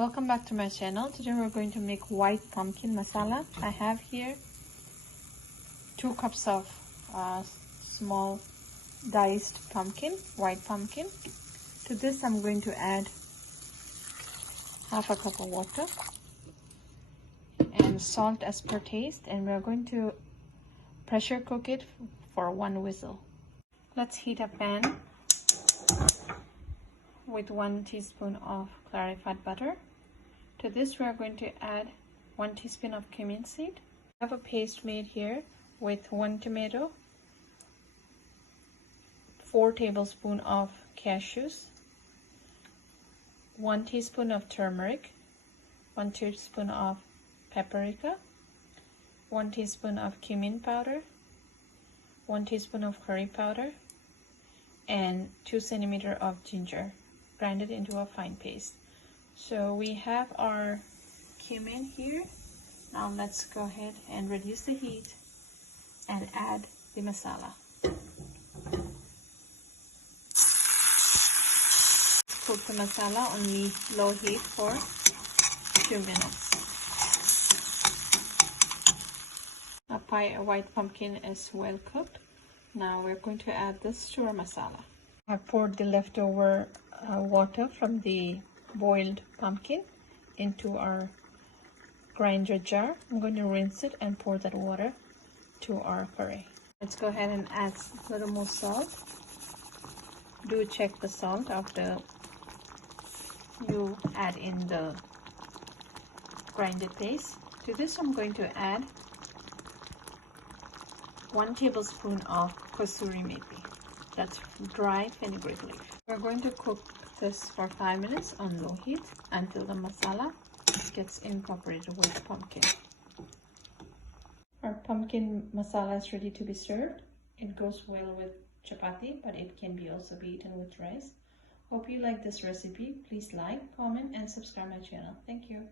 Welcome back to my channel. Today we're going to make white pumpkin masala. I have here 2 cups of small diced pumpkin, white pumpkin. To this I'm going to add half a cup of water and salt as per taste, and we're going to pressure cook it for 1 whistle. Let's heat a pan with 1 teaspoon of clarified butter. To this we are going to add 1 teaspoon of cumin seed. I have a paste made here with 1 tomato, 4 tablespoons of cashews, 1 teaspoon of turmeric, 1 teaspoon of paprika, 1 teaspoon of cumin powder, 1 teaspoon of curry powder, and 2 centimeters of ginger grinded into a fine paste. So we have our cumin here. Now let's go ahead and reduce the heat and add the masala. Cook the masala on the low heat for 2 minutes. Our white pumpkin is well cooked. Now we're going to add this to our masala. I poured the leftover water from the boiled pumpkin into our grinder jar. I'm going to rinse it and pour that water to our curry. Let's go ahead and add a little more salt. Do check the salt after you add in the grinded paste. To this I'm going to add 1 tablespoon of kasuri methi. That's dry fenugreek leaf. We're going to cook this for 5 minutes on low heat until the masala gets incorporated with the pumpkin. Our pumpkin masala is ready to be served. It goes well with chapati, but it can be also be eaten with rice. Hope you like this recipe. Please like, comment, and subscribe my channel. Thank you.